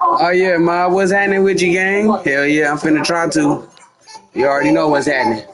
Oh yeah, Ma, what's happening with you, gang? Hell yeah, I'm finna try to. You already know what's happening.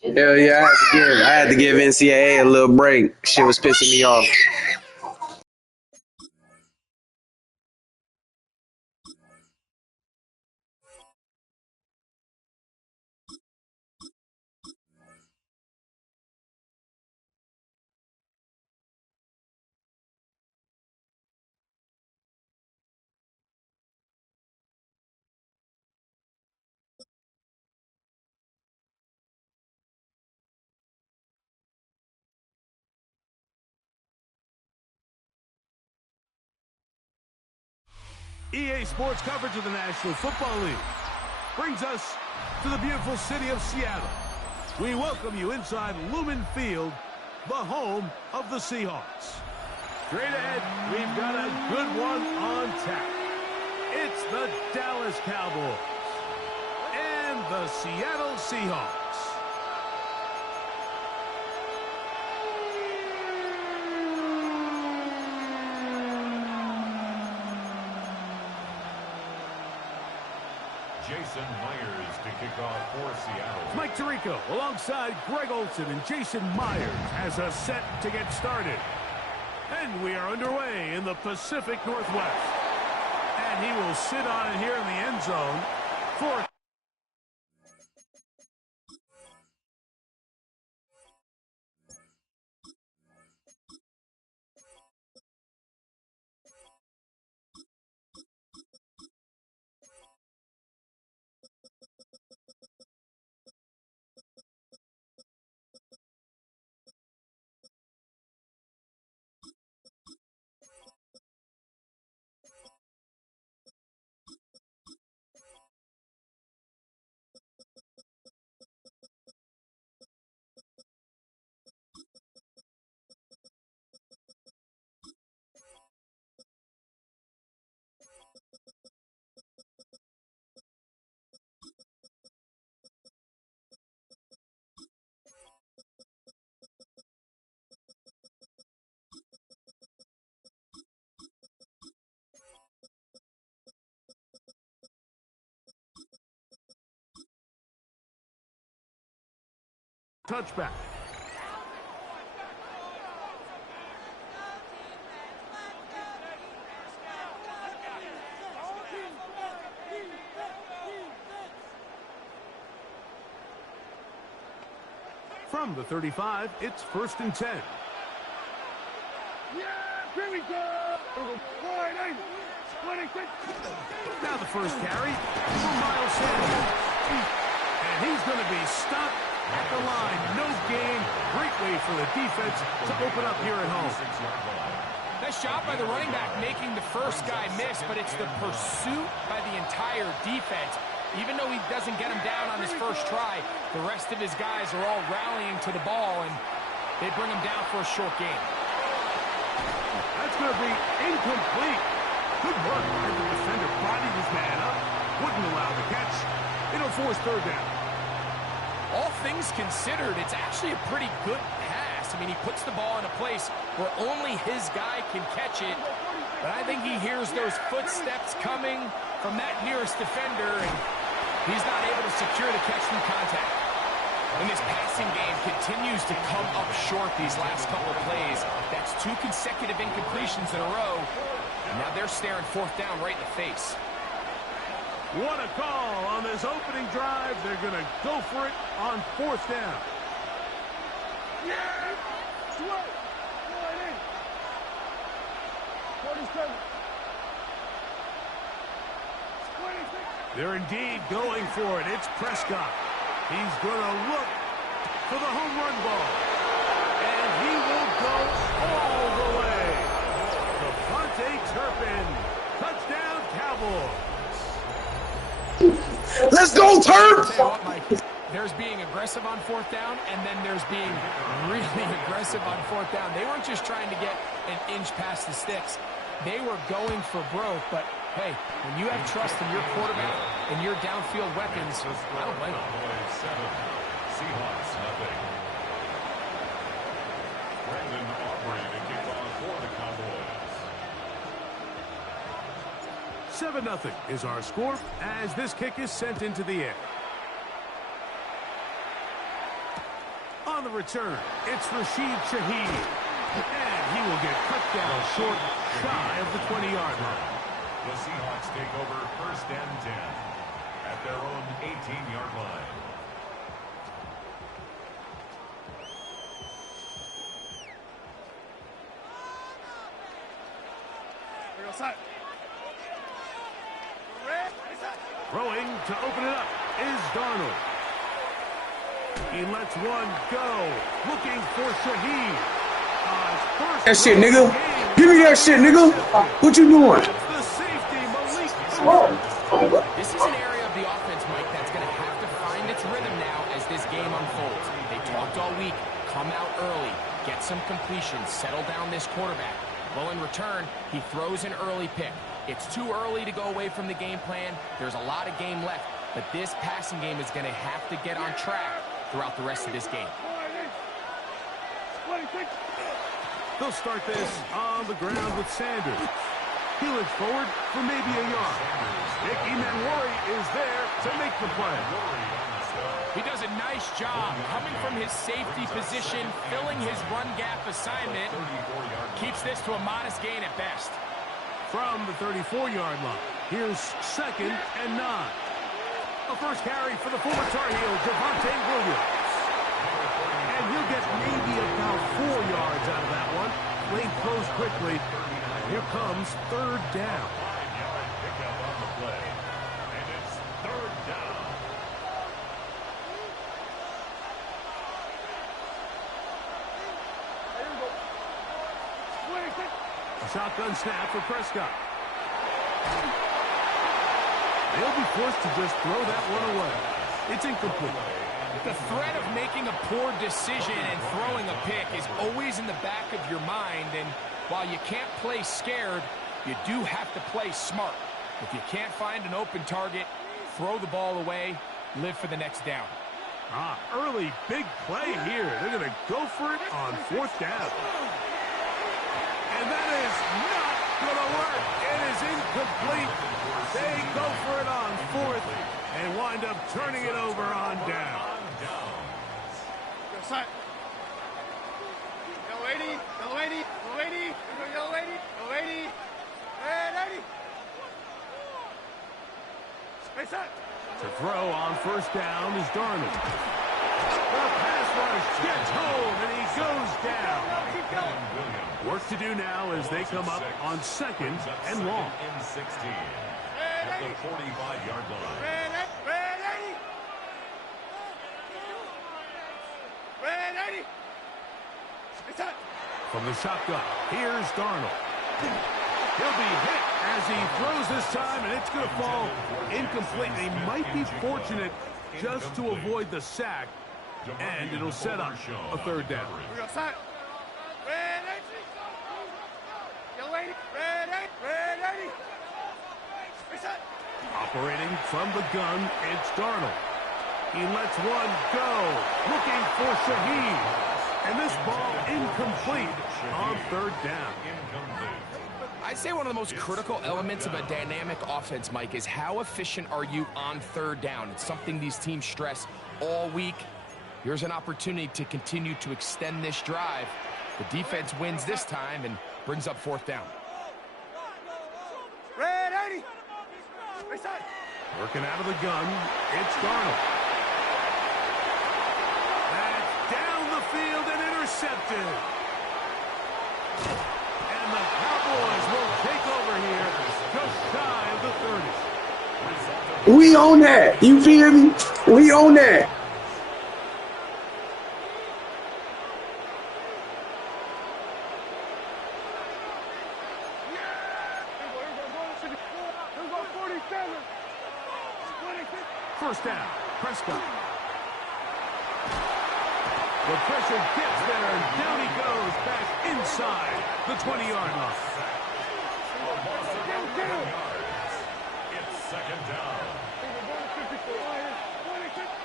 Hell yeah, I had to give NCAA a little break. Shit was pissing me off. EA Sports coverage of the National Football League brings us to the beautiful city of Seattle. We welcome you inside Lumen Field, the home of the Seahawks. Straight ahead, we've got a good one on tap. It's the Dallas Cowboys and the Seattle Seahawks. Jason Myers to kick off for Seattle. Mike Tirico alongside Greg Olson and Jason Myers has us set to get started. And we are underway in the Pacific Northwest. And he will sit on it here in the end zone for touchback. From the 35, it's 1st and 10. Yeah, here we go! 26. Now the first carry for Miles Sanders. And he's going to be stopped at the line. No gain. Great way for the defense to open up here at home. Nice job by the running back making the first guy miss, but it's the pursuit by the entire defense. Even though he doesn't get him down on his first try, the rest of his guys are all rallying to the ball, and they bring him down for a short gain. That's going to be incomplete. Good work as the defender bodied his man up, wouldn't allow the catch. It'll force 3rd down. All things considered, it's actually a pretty good pass. I mean, he puts the ball in a place where only his guy can catch it. But I think he hears those footsteps coming from that nearest defender, and he's not able to secure the catch from contact. And this passing game continues to come up short these last couple of plays. That's 2 consecutive incompletions in a row. And now they're staring 4th down right in the face. What a call on this opening drive. They're going to go for it on 4th down. Yeah! 12. 47. 26. They're indeed going for it. It's Prescott. He's going to look for the home run ball. And he will go all the way. The Turpin. Touchdown, Cowboys. Let's go, Terp! Tell you what, Mike, there's being aggressive on fourth down, and then there's being really aggressive on fourth down. They weren't just trying to get an inch past the sticks. They were going for broke, but hey, when you have trust in your quarterback and your downfield weapons, I don't blame them. Seahawks, nothing. Brandon Aubrey to kick off for the Cowboys. 7-0 is our score as this kick is sent into the air. On the return, it's Rashid Shaheed. And he will get cut down short, shy of the 20-yard line. The Seahawks take over first and 10 at their own 18-yard line. Throwing to open it up is Darnold. He lets one go. Looking for Shaheed. That shit, nigga. Give me that shit, nigga. What you doing? The safety, Malik. This is an area of the offense, Mike, that's going to have to find its rhythm now as this game unfolds. They talked all week. Come out early. Get some completions. Settle down this quarterback. Well, in return, he throws an early pick. It's too early to go away from the game plan. There's a lot of game left, but this passing game is going to have to get on track throughout the rest of this game. They'll start this on the ground with Sanders. He looks forward for maybe a yard. Nick Emanwari is there to make the play. He does a nice job coming from his safety position, filling his run gap assignment. Keeps this to a modest gain at best. From the 34-yard line, here's 2nd and 9. A first carry for the former Tar Heel, Javonte Williams. And he'll get maybe about 4 yards out of that one. Lane throws quickly. Here comes 3rd down. 5-yard pickup on the play. And it's 3rd down. A shotgun snap for Prescott. They'll be forced to just throw that one away. It's incomplete. The threat of making a poor decision and throwing a pick is always in the back of your mind, and while you can't play scared, you do have to play smart. If you can't find an open target, throw the ball away, live for the next down. Early big play here. They're going to go for it on 4th down. And that is not going to work. It is incomplete. They go for it on 4th and wind up turning it over on down. Go lady, go lady, go lady, go lady, go lady, and 80. Space out. To throw on 1st down is Darnold. The pass rush gets home and he goes down. Keep going. Work to do now as they come up on 2nd and long. In 16 at the 45-yard line. Red 80. Red 80. Space out. From the shotgun, here's Darnold. He'll be hit as he throws this time, and it's going to fall incomplete. They might be fortunate just to avoid the sack, and it'll set up a 3rd down. We go side. Red 80. Go lady. Red 80. Red 80. Space out. Operating from the gun, it's Darnold. He lets one go, looking for Shaheed. And this ball incomplete on 3rd down. I'd say one of the most critical elements of a dynamic offense, Mike, is how efficient are you on 3rd down. It's something these teams stress all week. Here's an opportunity to continue to extend this drive. The defense wins this time and brings up 4th down. Red 80. Space out. Working out of the gun, it's Darnold. That's down the field and intercepted. And the Cowboys will take over here just shy of the 30. We own that. You feel me? We own that. The pressure gets there, and down he goes back inside the 20-yard line. It's second down.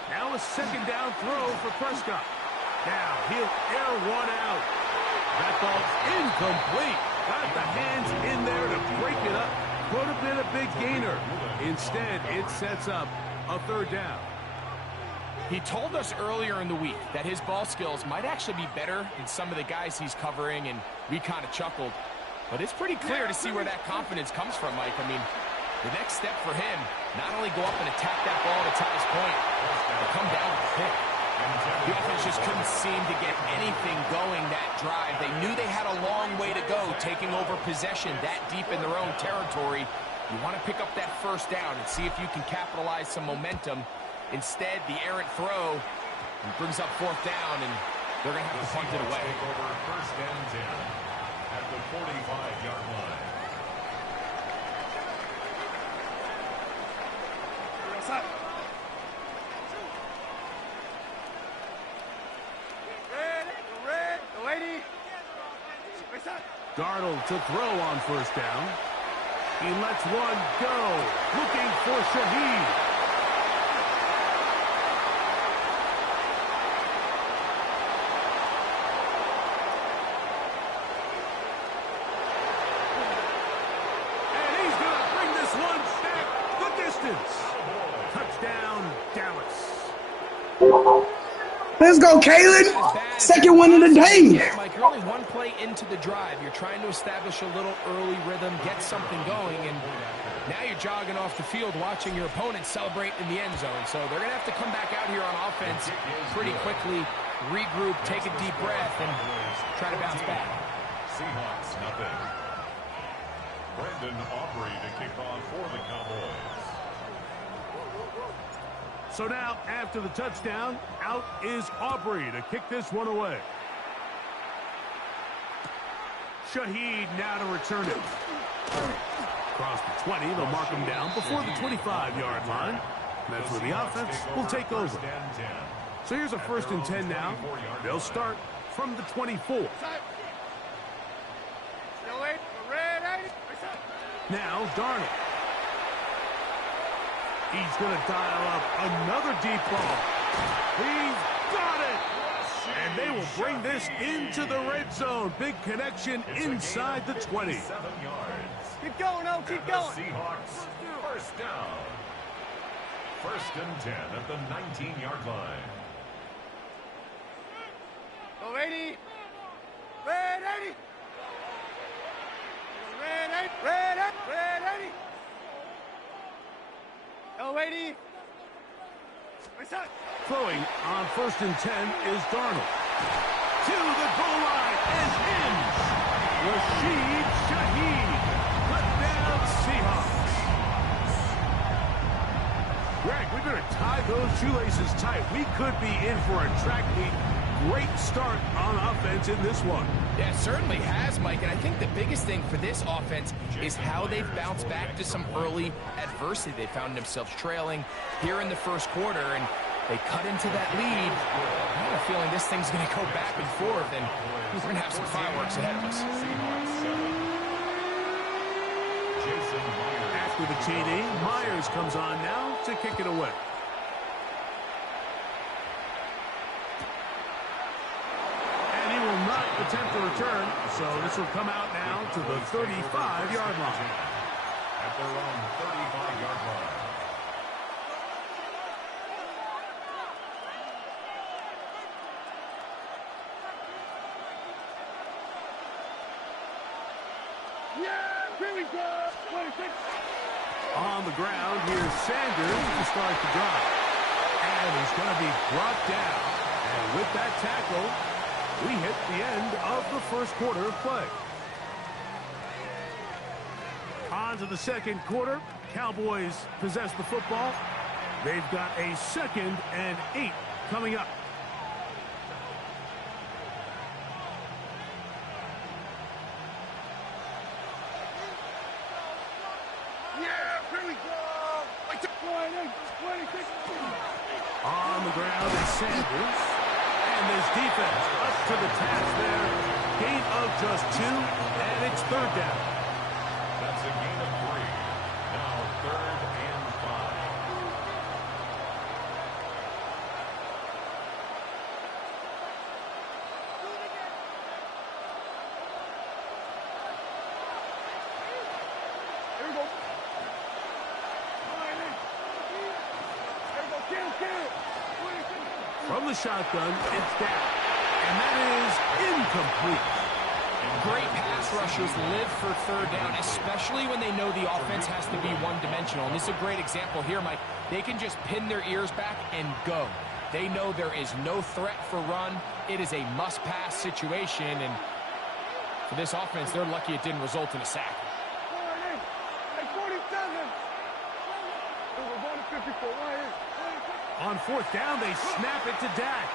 Now a second down throw for Prescott. Now he'll air one out. That ball's incomplete. Got the hands in there to break it up. Could have been a big gainer. Instead, it sets up a third down. He told us earlier in the week that his ball skills might actually be better than some of the guys he's covering, and we kind of chuckled. But it's pretty clear to see where that confidence comes from, Mike. I mean, the next step for him, not only go up and attack that ball at its highest point, but come down with a pick. The offense just couldn't seem to get anything going that drive. They knew they had a long way to go, taking over possession that deep in their own territory. You want to pick up that first down and see if you can capitalize some momentum. Instead, the errant throw brings up fourth down, and they're going to have to punt it away. Take over first and 10 at the 45-yard line. Darnold to throw on first down. He lets one go. Looking for Shaheed. And he's going to bring this one back the distance. Touchdown, Dallas. Let's go, Caleb. Second one of the day. Mike, you're only one play into the drive. You're trying to establish a little early rhythm, get something going, and now you're jogging off the field watching your opponent celebrate in the end zone. So they're going to have to come back out here on offense pretty quickly, regroup, take a deep breath, and try to bounce back. Seahawks, nothing. Brendan Aubrey to kick off for the Cowboys. So now, after the touchdown, out is Aubrey to kick this one away. Shaheed now to return it. Across the 20, they'll mark him down before the 25-yard line. That's where the offense will take over. So here's a first and 10 now. They'll start from the 24. Now, Darnold. He's going to dial up another deep ball. He's got it! And they will bring this into the red zone. Big connection inside the 20. 7 yards. Keep going, oh, keep going. Seahawks, first down. First and 10 at the 19-yard line. Go, 80. Red 80. Red 80. Red 80. Red 80. Go, 80. Throwing on first and 10 is Darnold. To the goal line and in. Rashid Shaheed. Touchdown Seahawks. Greg, we better tie those shoelaces tight. We could be in for a track meet. Great start on offense in this one. Yeah, it certainly has, Mike, and I think the biggest thing for this offense is how they've bounced back to some early adversity. They found themselves trailing here in the first quarter, and they cut into that lead. I have a feeling this thing's going to go back and forth, and we're going to have some fireworks ahead of us. After the TD, Myers comes on now to kick it away. Not attempt to return, so this will come out now to the 35-yard line. At their own 35-yard line. Yeah, here we go. 26. On the ground, here's Sanders to start the drive. And he's going to be brought down. And with that tackle, we hit the end of the first quarter of play. On to the second quarter. Cowboys possess the football. They've got a 2nd and 8 coming up. Yeah, here we go. 26. On the ground is Sanders. And And this defense up to the task there. Gain of just 2, and it's third down. That's a gain of 3. Now 3rd and 5. Here we go. From the shotgun, it's down. And that is incomplete. Great pass rushers live for third down, especially when they know the offense has to be one-dimensional. And this is a great example here, Mike. They can just pin their ears back and go. They know there is no threat for run. It is a must-pass situation. And for this offense, they're lucky it didn't result in a sack. On 4th down, they snap it to Dak.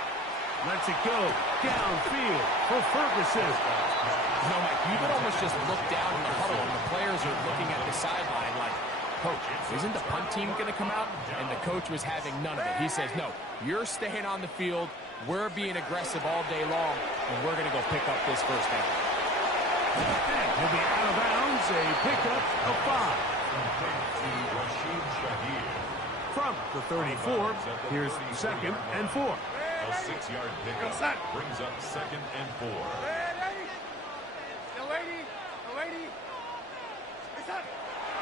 Lets it go downfield for Ferguson. You know, Mike, you could almost just look down in the huddle and the players are looking at the sideline like, Coach, isn't the punt team going to come out? And the coach was having none of it. He says, no, you're staying on the field. We're being aggressive all day long, and we're going to go pick up this first down. And he'll be out of bounds, a pickup of 5. From the 34, here's 2nd and 4. A 6-yard pickup brings up 2nd and 4.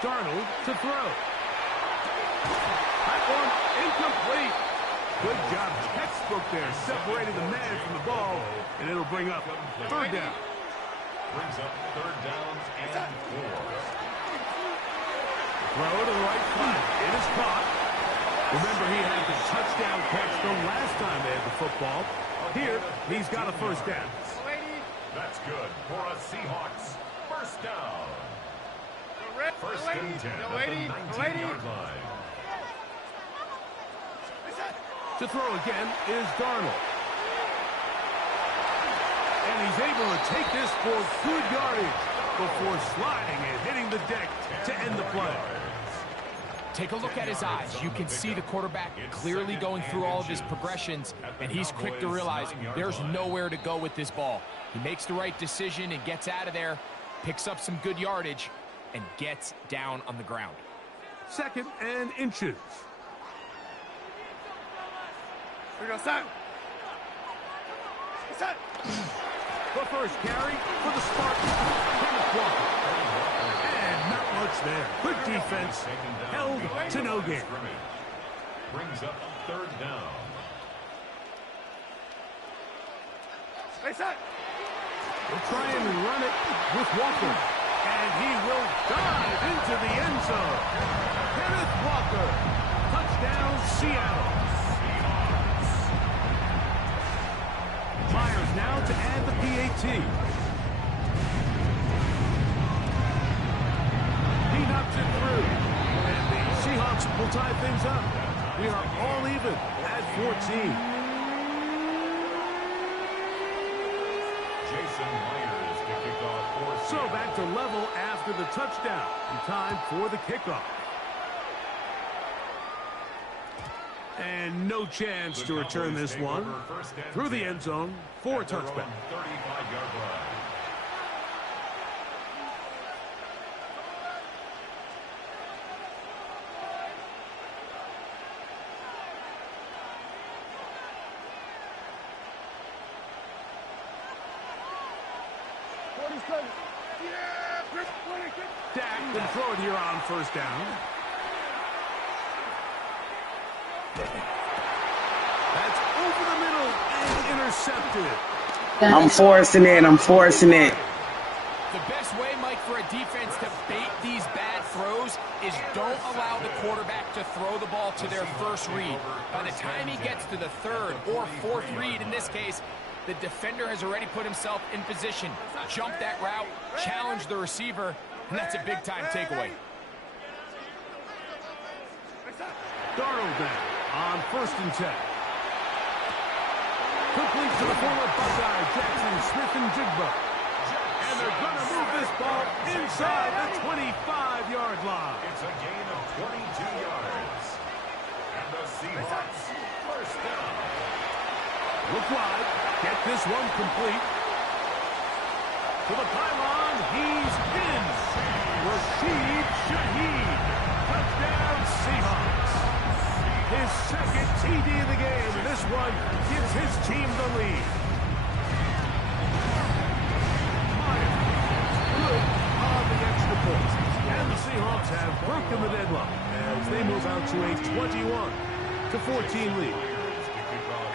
Darnold to throw. That one incomplete. Good job, textbook there, separating the man from the ball, and it'll bring up 3rd down. Brings up 3rd downs and 4. Throw to the right side. It is caught. Remember, he had the touchdown catch the last time they had the football. Here, he's got a first down. That's good for a Seahawks first down. 1st and 10 at the 19-yard line. To throw again is Darnold. And he's able to take this for good yardage before sliding and hitting the deck to end the play. Take a look at his eyes. You can see the quarterback clearly going through all of his progressions, and he's quick to realize there's nowhere to go with this ball. He makes the right decision and gets out of there, picks up some good yardage, and gets down on the ground. 2nd and inches. We go set. Set. The first carry for the Spartans. Kenneth Walker. And not much there. Good defense. Held to no gain. Brings up 3rd down. Hey, set. We'll try and run it with Walker. And he will dive into the end zone. Kenneth Walker. Touchdown, Seattle. Myers now to add the PAT. He knocks it through. And the Seahawks will tie things up. We are all even at 14. Jason Myers to kick off for So back to level after the touchdown. And time for the kickoff. And no chance to return this one. Through the end zone for a touchback. 35-yard line. Dak can throw it here on 1st down. That's over the middle and intercepted. I'm forcing it. The best way, Mike, for a defense to bait these bad throws is don't allow the quarterback to throw the ball to their first read. By the time he gets to the 3rd or 4th read, in this case, the defender has already put himself in position, jump that route, challenge the receiver, and that's a big-time takeaway. Darnold now on 1st and 10. Complete to the former Buckeye, Jackson Smith-Njigba. And they're going to move this ball inside the 25-yard line. It's a gain of 22 yards. And the Seahawks first down. Look wide. Get this one complete. To the pylon. He's in. Rashid Shaheed. Touchdown, Seahawks. His second TD of the game. This one gives his team the lead. Myers. Good on the extra point. And the Seahawks have broken the deadlock as they move out to a 21-14 lead.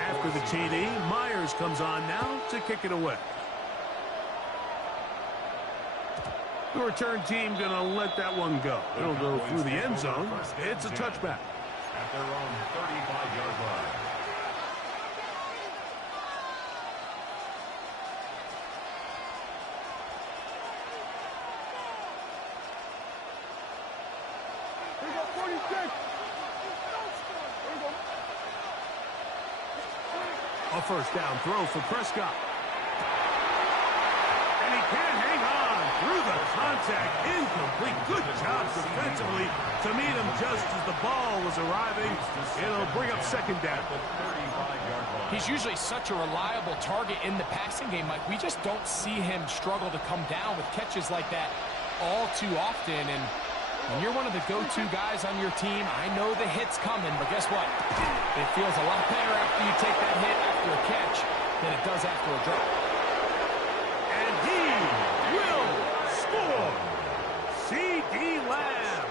After the TD, Myers comes on now to kick it away. The return team going to let that one go. It'll go through the end zone. It's a touchback. At their own 35-yard line. A first down throw for Prescott. And he can't hang on through the contact. Incomplete. Good job defensively to meet him just as the ball was arriving. It'll bring up second down. He's usually such a reliable target in the passing game, Mike. We just don't see him struggle to come down with catches like that all too often. And when you're one of the go-to guys on your team, I know the hit's coming, but guess what? It feels a lot better after you take that hit after a catch than it does after a drop. And he will score. C.D. Lamb.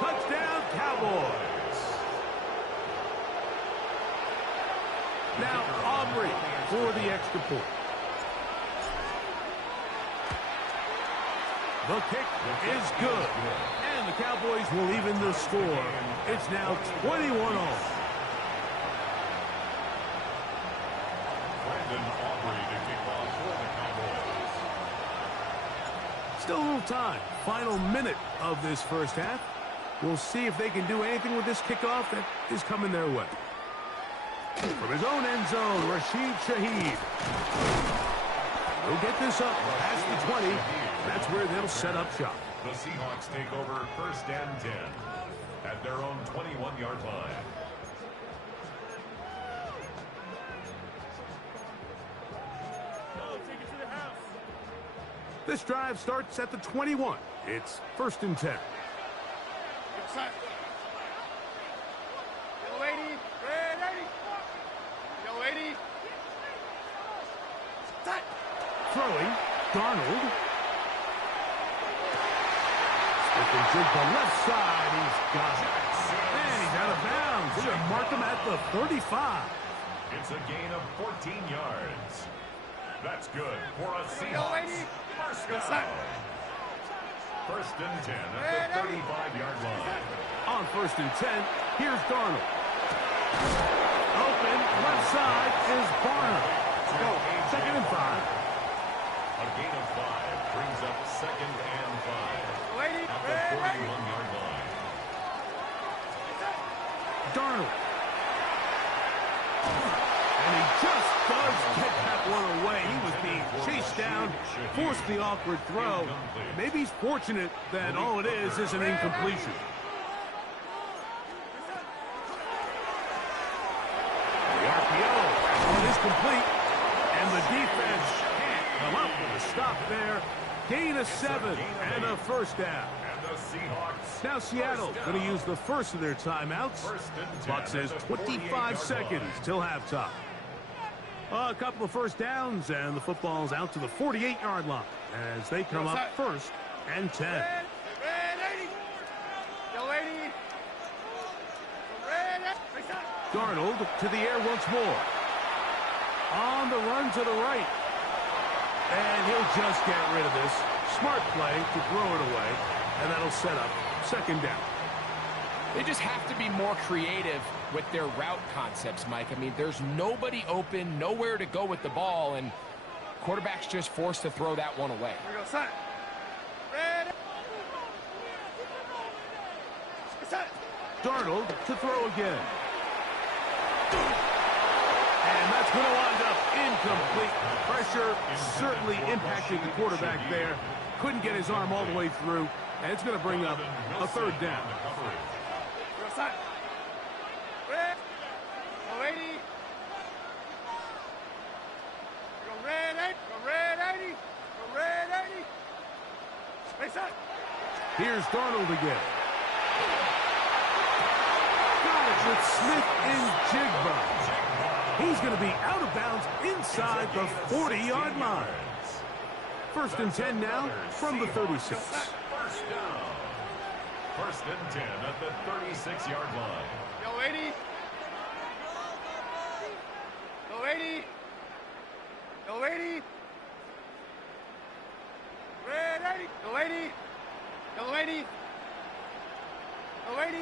Touchdown, Cowboys. Now Aubrey for the extra point. The kick is good. And the Cowboys will even the score. It's now 21-all. Still a little time. Final minute of this first half. We'll see if they can do anything with this kickoff that is coming their way. From his own end zone, Rashid Shaheed. He'll get this up past the 20. That's where they'll set up shop. The Seahawks take over first and 10 at their own 21-yard line. This drive starts at the 21. It's first and 10. Yo, lady. Red 80. Yo, lady. Set. Throwing, Darnold. Stick and jig to left side. He's got it. And he's out of bounds. They're going to mark him at the 35. It's a gain of 14 yards. That's good for a Seahawks first down. First and 10 at the 35-yard line. On first and 10, here's Darnold. Open, left side is Barner. Go, second and 5. A gain of 5 brings up second and 5 at the 41-yard line. Darnold. And he just does get that one away. He was being chased down, forced the awkward throw. Maybe he's fortunate that all it is an incompletion. The RPO one is complete, and the defense can't come up with a stop there. Gain of 7 and a first down. And the Seahawks. Now Seattle going to use the first of their timeouts. Clock says 25 seconds till halftime. A couple of first downs, and the football's out to the 48-yard line as they come up first and 10. Red 80. Yo, lady. Red 80. Darnold to the air once more. On the run to the right. And he'll just get rid of this. Smart play to throw it away, and that'll set up second down. They just have to be more creative with their route concepts, Mike. I mean, there's nobody open, nowhere to go with the ball, and quarterback's just forced to throw that one away. Here we go, set. Red. Set. Darnold to throw again. And that's going to wind up incomplete. Pressure certainly impacted the quarterback there. Couldn't get his arm all the way through, and it's going to bring up a third down. Red. Yo, lady. Here's Darnold again. Got it with Smith and Jigba. He's going to be out of bounds inside the 40-yard line. First and 10 now from the 36. First down. First and 10 at the 36-yard line. Yo, 80. Yo, 80. Yo, 80. Red 80. Yo, 80. Yo, 80. Yo, 80.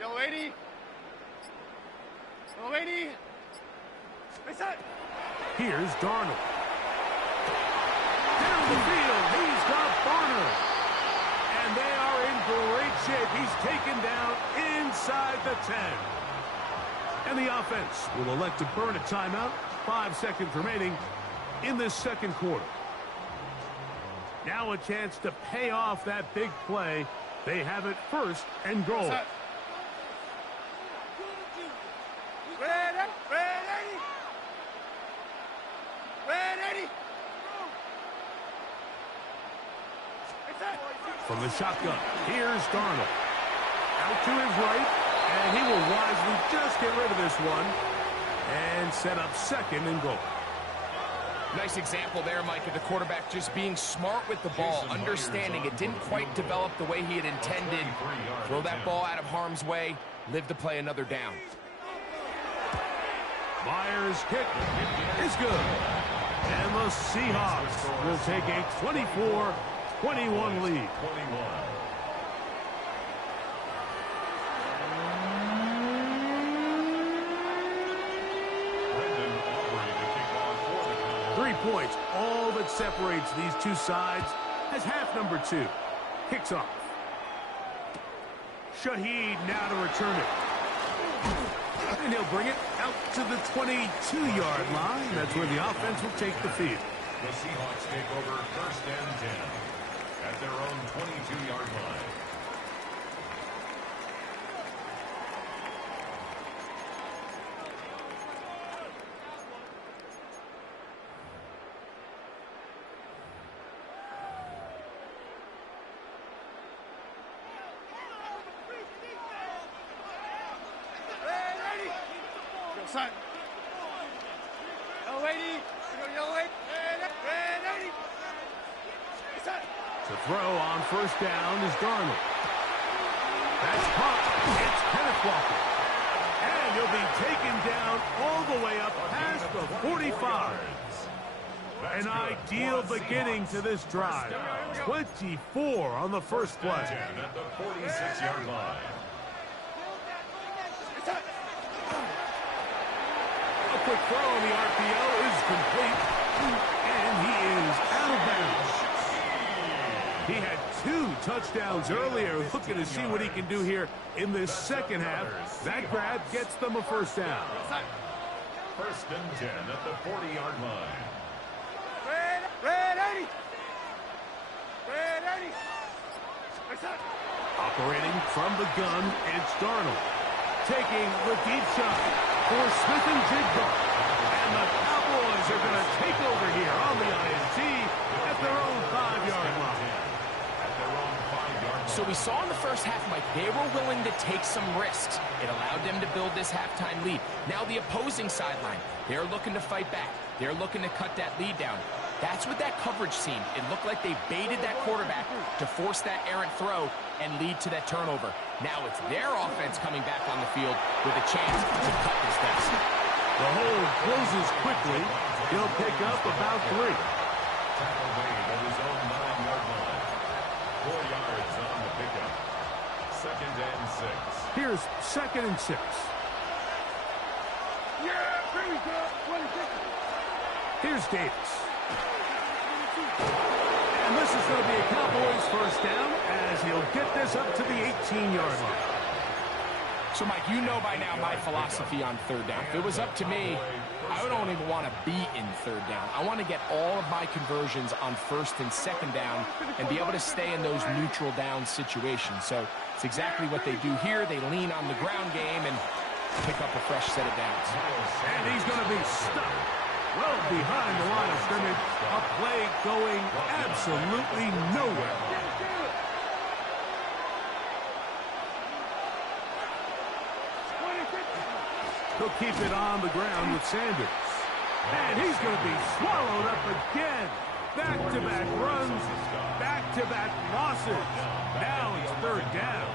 Yo, 80. Yo, 80. Reset. Here's Darnold. Down the field, he's got Barner. And they are in great shape. He's taken down inside the 10. And the offense will elect to burn a timeout. 5 seconds remaining in this second quarter. Now a chance to pay off that big play. They have it first and goal. Reset. Red 80. Red 80. Red 80. Reset. From the shotgun, here's Darnold. Out to his right, and he will wisely just get rid of this one and set up second and goal. Nice example there, Mike, of the quarterback just being smart with the ball, understanding it didn't quite develop the way he had intended. Throw that ball out of harm's way, live to play another down. Myers' kick is good. And the Seahawks will take a 24-21 lead. Points, all that separates these two sides as half number 2 kicks off. Shaheed now to return it. And he'll bring it out to the 22-yard line. That's where the offense will take the field. The Seahawks take over first and 10 at their own 22-yard line. Son. Yo, 80. Yo, 80. Red 80. Son. To throw on first down is Darnold. That's caught. It's Kenneth Walker. And he'll be taken down all the way up past the 45. An ideal beginning to this drive. 24 on the first play. At the 46-yard line. A quick throw on the RPO is complete. And he is out of bounds. He had 2 touchdowns earlier. Looking to see what he can do here in this second half. That grab gets them a first down. First and 10 at the 40-yard line. Red 80. Red 80. Operating from the gun, it's Darnold. Taking the deep shot for Smith and Jigba. And the Cowboys are going to take over here on the INT at their own 5-yard line. So we saw in the first half, Mike, they were willing to take some risks. It allowed them to build this halftime lead. Now the opposing sideline, they're looking to fight back. They're looking to cut that lead down. That's what that coverage seemed. It looked like they baited that quarterback to force that errant throw and lead to that turnover. Now it's their offense coming back on the field with a chance to cut this deficit. The hold closes quickly. He'll pick up about 3. Tackle made at his own 9-yard line. 4 yards on the pickup. Second and 6. Here's second and 6. Yeah, here we go. 26. Here's Davis. And this is going to be a Cowboys first down as he'll get this up to the 18-yard line. So, Mike, you know by now my philosophy on third down. If it was up to me, I don't even want to be in third down. I want to get all of my conversions on first and second down and be able to stay in those neutral down situations. So it's exactly what they do here. They lean on the ground game and pick up a fresh set of downs. And he's going to be stuck well behind the line of scrimmage. A play going absolutely nowhere. He'll keep it on the ground with Sanders. And he's going to be swallowed up again. Back-to-back runs, back-to-back losses. Now it's third down.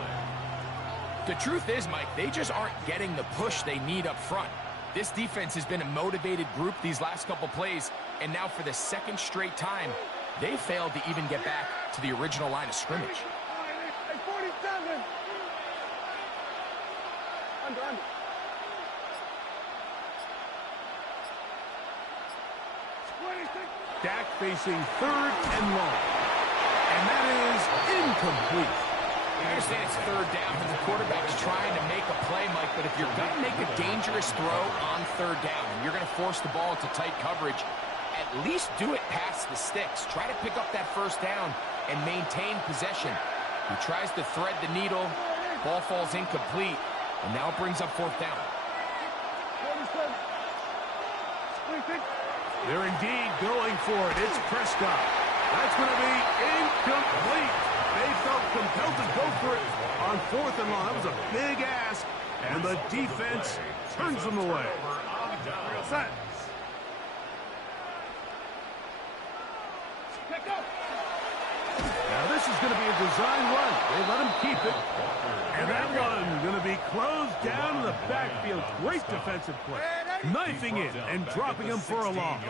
The truth is, Mike, they just aren't getting the push they need up front. This defense has been a motivated group these last couple plays, and now for the second straight time, they failed to even get back to the original line of scrimmage. Hey, 47. Under. Dak facing third and long. And that is incomplete. I understand it's third down and the quarterback's trying to make a play, Mike, but if you're going to make a dangerous throw on third down and you're going to force the ball into tight coverage, at least do it past the sticks. Try to pick up that first down and maintain possession. He tries to thread the needle, ball falls incomplete, and now it brings up fourth down. They're indeed going for it. It's Prescott. That's going to be incomplete. They felt compelled to go for it on fourth and long. That was a big ask, and the defense turns them away. Now this is going to be a design run. They let him keep it. And that run going to be closed down in the backfield. Great defensive play. Knifing in and dropping him for a loss.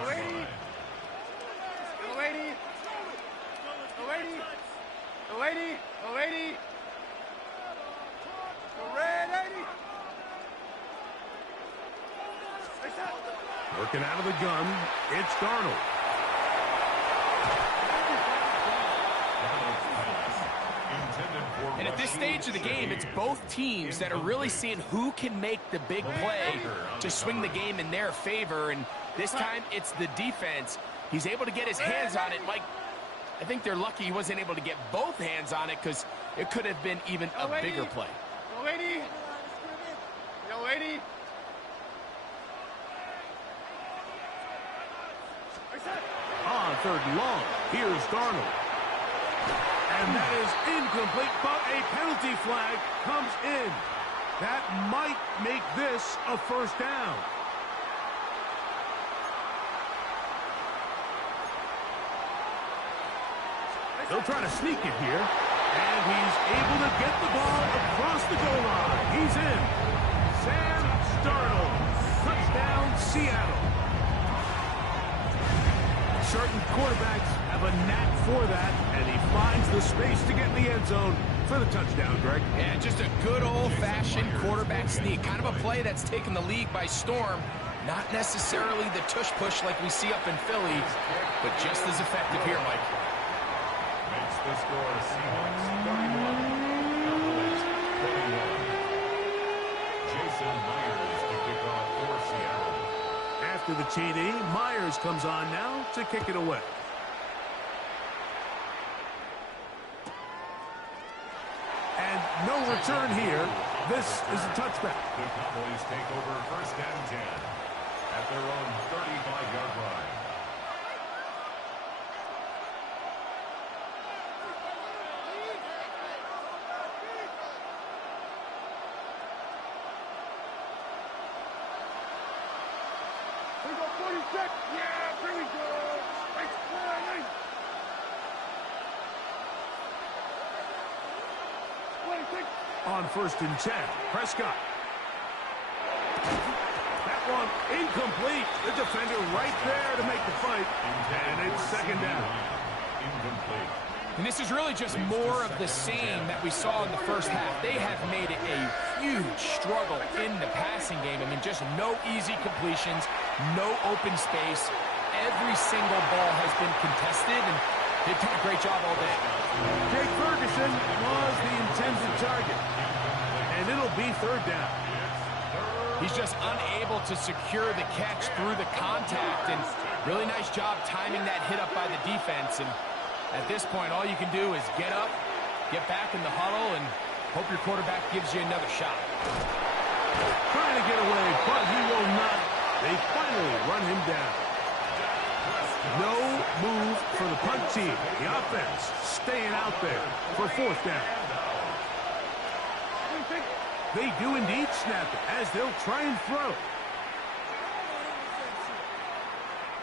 Working out of the gun, it's Darnold. And at this stage of the game, it's both teams that are really seeing who can make the big play to swing the game in their favor. And this time, it's the defense. He's able to get his hands on it. Mike, I think they're lucky he wasn't able to get both hands on it because it could have been even a bigger play. On third and long, here's Darnold. And that is incomplete, but a penalty flag comes in. That might make this a first down. They'll try to sneak it here. And he's able to get the ball across the goal line. He's in. Sam Darnold. Touchdown, Seattle. Certain quarterbacks have a knack for that, and he finds the space to get in the end zone for the touchdown, Greg. Yeah, just a good old-fashioned quarterback sneak. Kind of a play that's taken the league by storm. Not necessarily the tush-push like we see up in Philly, but just as effective here, Mike. Makes the score Seahawks 31, Cowboys 21. Jason Myers to kick off for Seattle. After the TD, Myers comes on now to kick it away. And no return here. This is a touchback. The Cowboys take over first and 10 at their own 35-yard line. We go 46. Yeah, here we go. Nice play. 26. On first and 10, Prescott. That one incomplete. The defender right there to make the fight. And it's second down. Incomplete. And this is really just more of the same that we saw in the first half. They have made it a huge struggle in the passing game. I mean, just no easy completions, no open space. Every single ball has been contested, and they've done a great job all day. Jake Ferguson was the intended target. And it'll be third down. He's just unable to secure the catch through the contact, and really nice job timing that hit up by the defense. And at this point, all you can do is get up, get back in the huddle, and hope your quarterback gives you another shot. Trying to get away, but he will not. They finally run him down. No move for the punt team. The offense staying out there for fourth down. They do indeed snap it as they'll try and throw.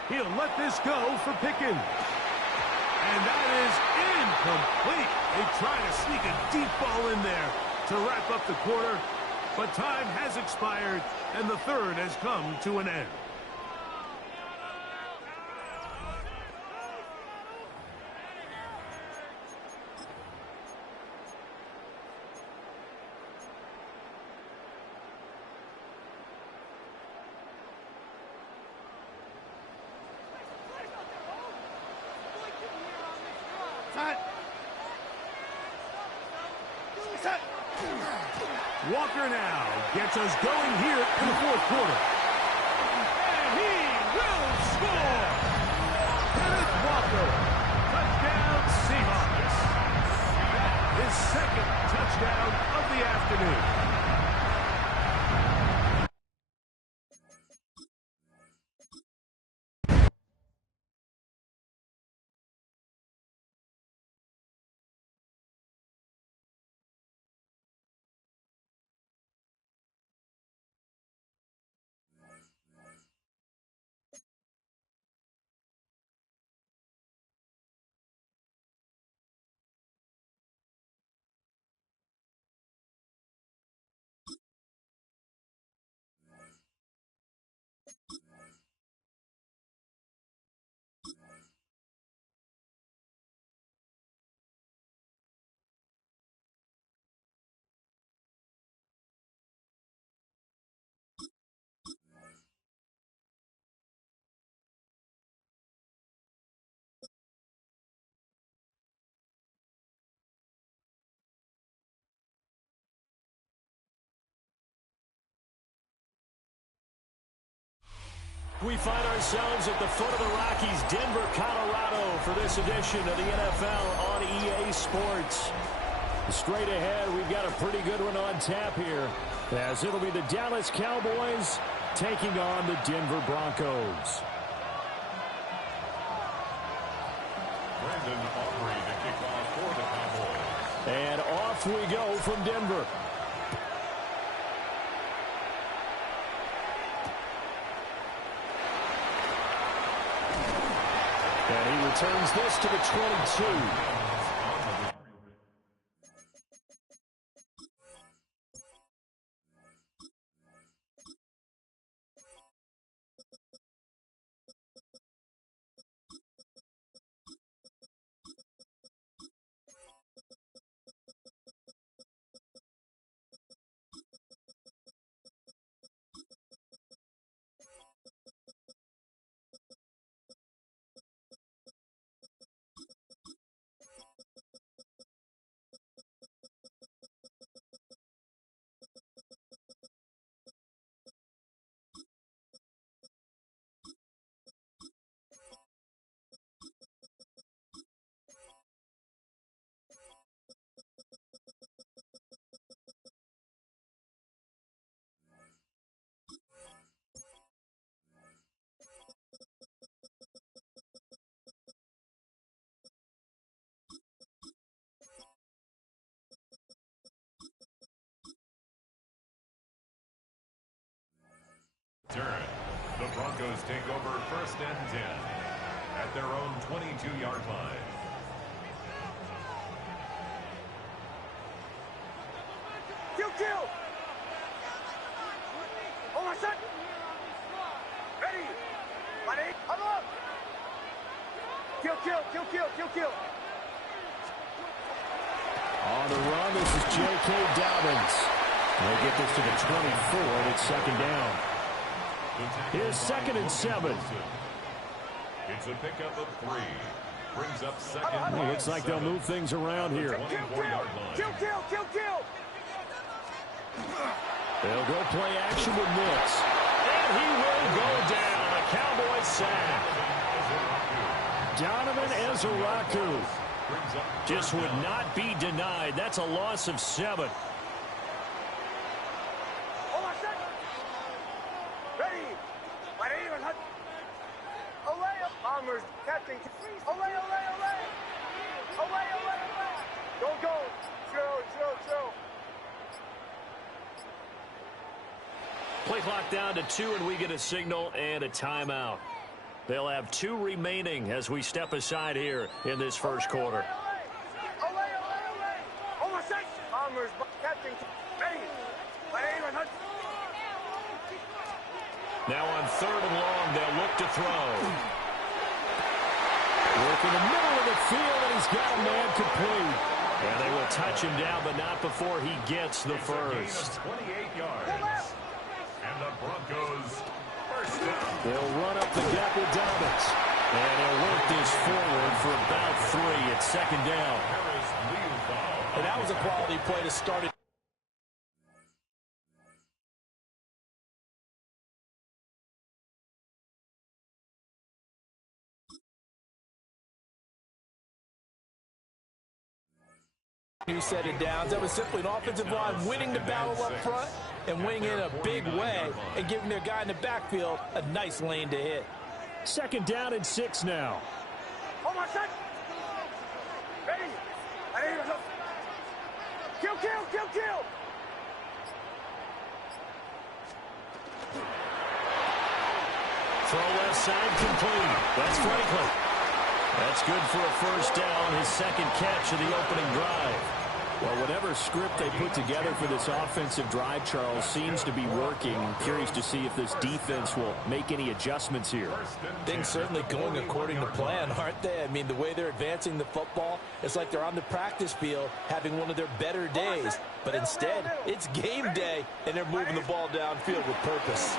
He'll let this go for Pickens. And that is incomplete. They try to sneak a deep ball in there to wrap up the quarter, but time has expired, and the third has come to an end. Walker now gets us going here in the fourth quarter. And he will score! Kenneth Walker, touchdown Seahawks. That is second touchdown of the afternoon. We find ourselves at the foot of the Rockies, Denver, Colorado, for this edition of the NFL on EA Sports. Straight ahead, we've got a pretty good one on tap here, as it'll be the Dallas Cowboys taking on the Denver Broncos. Brandon Aubrey to kick off for the Cowboys. And off we go from Denver. And he returns this to the 22. Turn. The Broncos take over first and 10 at their own 22-yard line. Kill! Oh, my son! Ready! Ready? Come on! Kill! On the run, this is J.K. Dobbins. They'll get this to the 24, and it's second down. Here's 2nd and 7. It's a pickup of 3. Brings up second. Well, looks like they'll move things around here. 24-yard line. Kill! They'll go play action with this. And he will go down. A Cowboy sack. Donovan Ezeraku just would not be denied. That's a loss of 7. Ready? Away! Armors, catching. Away, away, away. Away, away, away. Don't go. Chill. Play clock down to 2, and we get a signal and a timeout. They'll have 2 remaining as we step aside here in this first quarter. Away. Oh, my shot. Armors, catching. Bang. Now on 3rd and long, they'll look to throw. Work in the middle of the field, and he's got a man complete. And they will touch him down, but not before he gets the first. 28 yards. And the Broncos first down. They'll run up the gut with Dobbins. And he'll work this forward for about 3. It's 2nd down. And that was a quality play to start it. New set of downs. That was simply an offensive line winning the battle up front and winning in a big way and giving their guy in the backfield a nice lane to hit. 2nd down and 6 now. Oh, my shot. Ready. Kill. Throw left side complete. That's Franklin. That's good for a first down, his 2nd catch of the opening drive. Well, whatever script they put together for this offensive drive, Charles, seems to be working. I'm curious to see if this defense will make any adjustments here. Things certainly going according to plan, aren't they? I mean, the way they're advancing the football, it's like they're on the practice field having one of their better days. But instead, it's game day, and they're moving the ball downfield with purpose.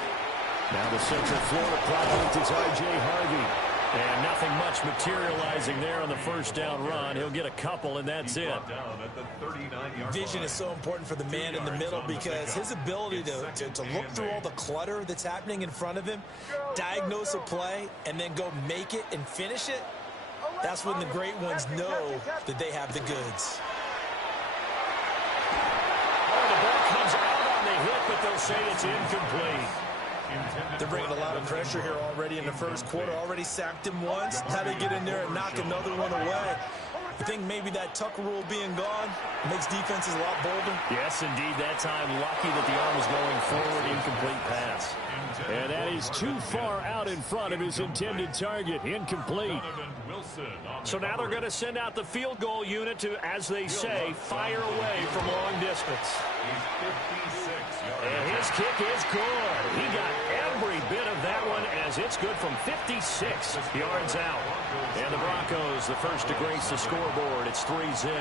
Now the Central Florida product is R.J. Harvey. And nothing much materializing there on the first down run. He'll get a couple, and that's it. Vision is so important for the man in the middle because his ability to look through all the clutter that's happening in front of him, diagnose a play, and then go make it and finish it, that's when the great ones know that they have the goods. Oh, the ball comes out on the hit, but they'll say it's incomplete. They're bringing a lot of pressure here already in the first quarter. Already sacked him once. How they get in there and knock another one away. I think maybe that Tucker rule being gone makes defenses a lot bolder. Yes, indeed. That time, lucky that the arm was going forward. Incomplete pass. And that is too far out in front of his intended target. Incomplete. So now they're going to send out the field goal unit to, as they say, fire away from long distance. And his kick is good. He got every bit of that one as it's good from 56 yards out. And the Broncos, the first to grace the scoreboard. It's 3-0.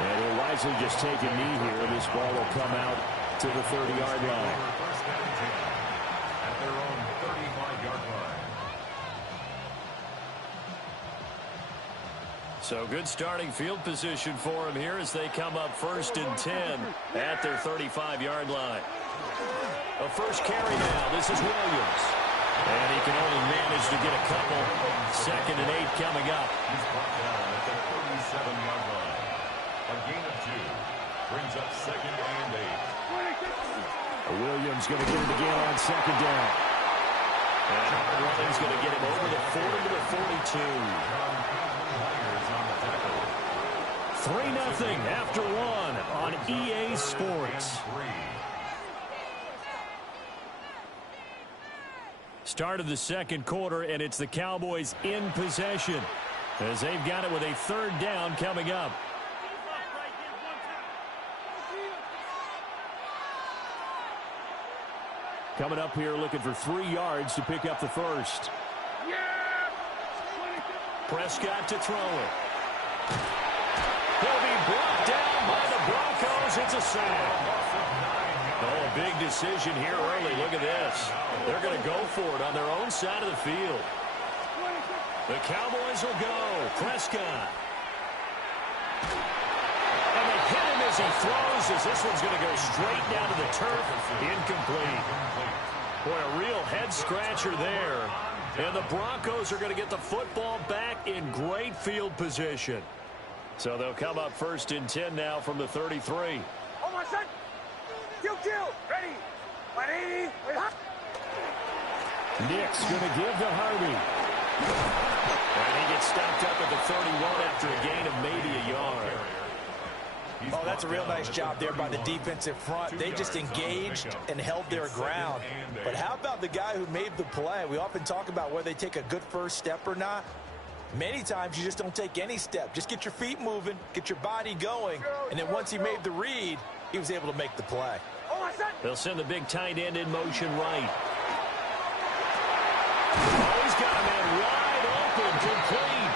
And he'll wisely just take a knee here. This ball will come out to the 30-yard line. At their own 35-yard line. So good starting field position for him here as they come up 1st and 10 at their 35-yard line. A first carry now. This is Williams. And he can only manage to get a couple. 2nd and 8 coming up. He's brought down at the 37-yard line. A gain of 2 brings up 2nd and 8. Williams going to get it again on 2nd down. And Running's going to get him over the 40 to the 42. 3-0 after 1 on EA Sports. Start of the second quarter, and it's the Cowboys in possession as they've got it with a 3rd down coming up. Coming up here looking for 3 yards to pick up the first. Prescott to throw it. He'll be brought down by the Broncos. It's a sack. Oh, a big decision here early. Look at this. They're going to go for it on their own side of the field. The Cowboys will go. Prescott. And they hit him as he throws, as this one's going to go straight down to the turf. Incomplete. Boy, a real head-scratcher there. And the Broncos are going to get the football back in great field position. So they'll come up 1st and 10 now from the 33. Ready. 180. Nick's going to give to Harvey. And he gets stopped up at the 31 after a gain of maybe a yard. Oh, that's a real nice job there by the defensive front. They just engaged and held their ground. But how about the guy who made the play? We often talk about whether they take a good first step or not. Many times you just don't take any step. Just get your feet moving, get your body going, and then once he made the read, he was able to make the play. They'll send the big tight end in motion right. Oh, he's got a man wide open, complete.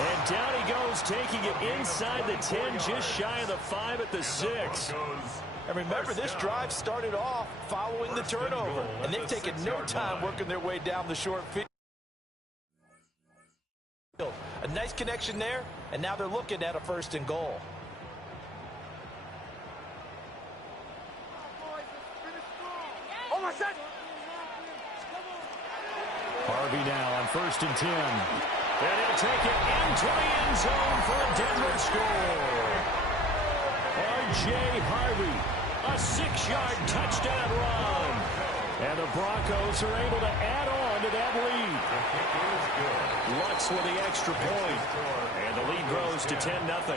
And down he goes, taking it inside the 10, just shy of the 5 at the 6. And remember, this drive started off following the turnover, and they've taken no time working their way down the short field. A nice connection there, and now they're looking at a 1st and goal. Harvey now on 1st and 10. And he'll take it into the end zone for a Denver score. R.J. Harvey, a 6-yard touchdown run. And the Broncos are able to add on to that lead. Lutz with the extra point. And the lead grows to 10-0.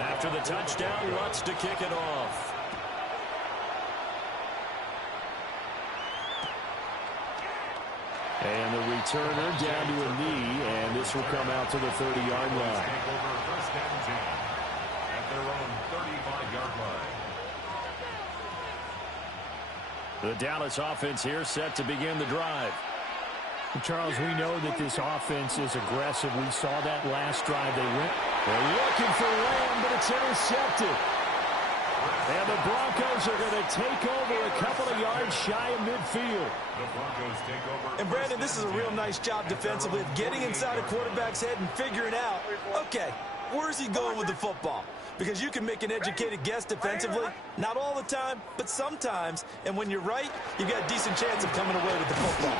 After the touchdown, Lutz to kick it off. And the returner down to a knee, and this will come out to the 30-yard line. Take over 1st and 10 at their own 35-yard line. The Dallas offense here set to begin the drive. Charles, we know that this offense is aggressive. We saw that last drive. They're looking for Lamb, but it's intercepted. And the Broncos are going to take over a couple of yards shy of midfield. The Broncos take over. And Brandon, this is a real nice job defensively of getting inside a quarterback's head and figuring out, okay, where's he going with the football? Because you can make an educated guess defensively, not all the time, but sometimes. And when you're right, you've got a decent chance of coming away with the football.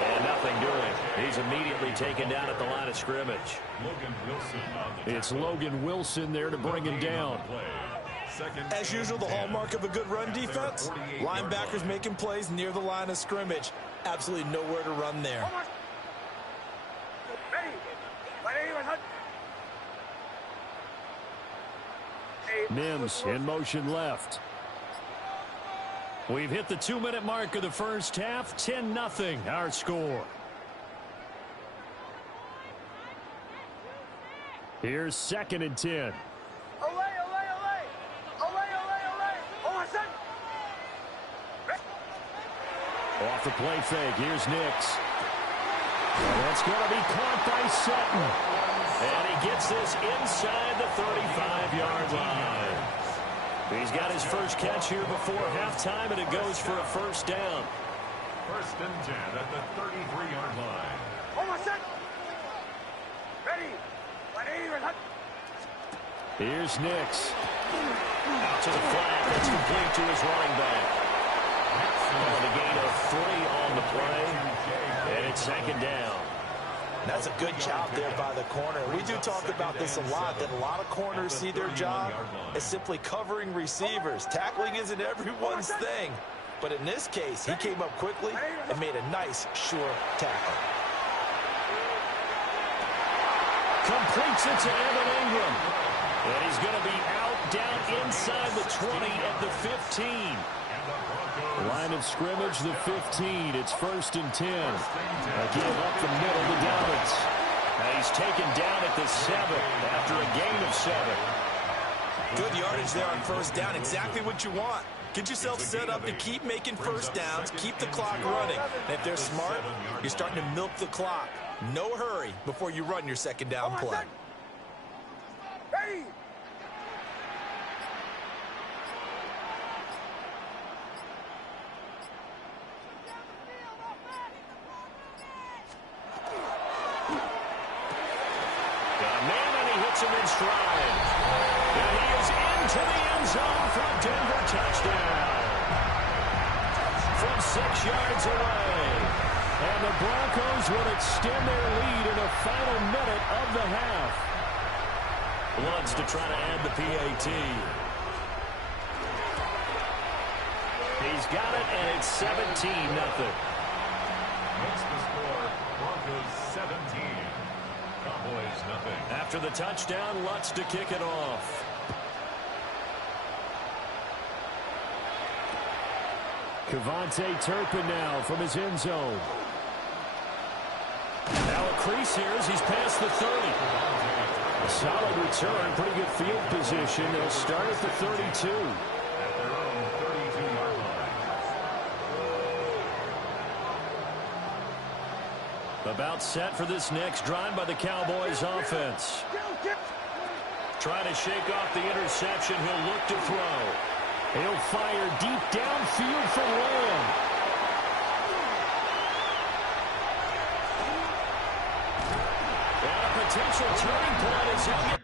And nothing doing. He's immediately taken down at the line of scrimmage. Logan Wilson on the It's Logan Wilson there to bring him down. As usual, the hallmark of a good run defense, linebackers making plays near the line of scrimmage. Absolutely nowhere to run there. Mims in motion left. We've hit the 2-minute mark of the first half. 10-0 our score. Here's 2nd and 10. Off the play fake. Here's Nix. And that's going to be caught by Sutton. And he gets this inside the 35-yard line. He's got his first catch here before halftime, and it goes for a 1st down. 1st and 10 at the 33-yard line. Here's Nix. Out to the flat. That's complete to his running back. A gain of 3 on the play, and it's 2nd down. That's a good job there by the corner. We do talk about this a lot, that a lot of corners see their job as simply covering receivers. Tackling isn't everyone's thing. But in this case, he came up quickly and made a nice, sure tackle. Completes it to Evan Ingram. And he's going to be out down inside the 20 at the 15. Line of scrimmage, the 15. It's 1st and 10. Again, up the middle to Dobbins. And he's taken down at the 7 after a gain of 7. Good yardage there on 1st down. Exactly what you want. Get yourself set up to keep making 1st downs, keep the clock running. And if they're smart, you're starting to milk the clock. No hurry before you run your 2nd down play. Ready. Him in stride. And he is into the end zone for a Denver touchdown. From 6 yards away. And the Broncos will extend their lead in the final minute of the half. Lutz to try to add the PAT. He's got it, and it's 17-0. Makes the score Broncos 17. Cowboys nothing. After the touchdown, Lutz to kick it off. Kevontae Turpin now from his end zone. Now a crease here as he's past the 30. A solid return, pretty good field position. They'll start at the 32. At their own 32-yard line. About set for this next drive by the Cowboys offense. Trying to shake off the interception. He'll look to throw. He'll fire deep downfield for Lamb. And a potential turning point as he'll get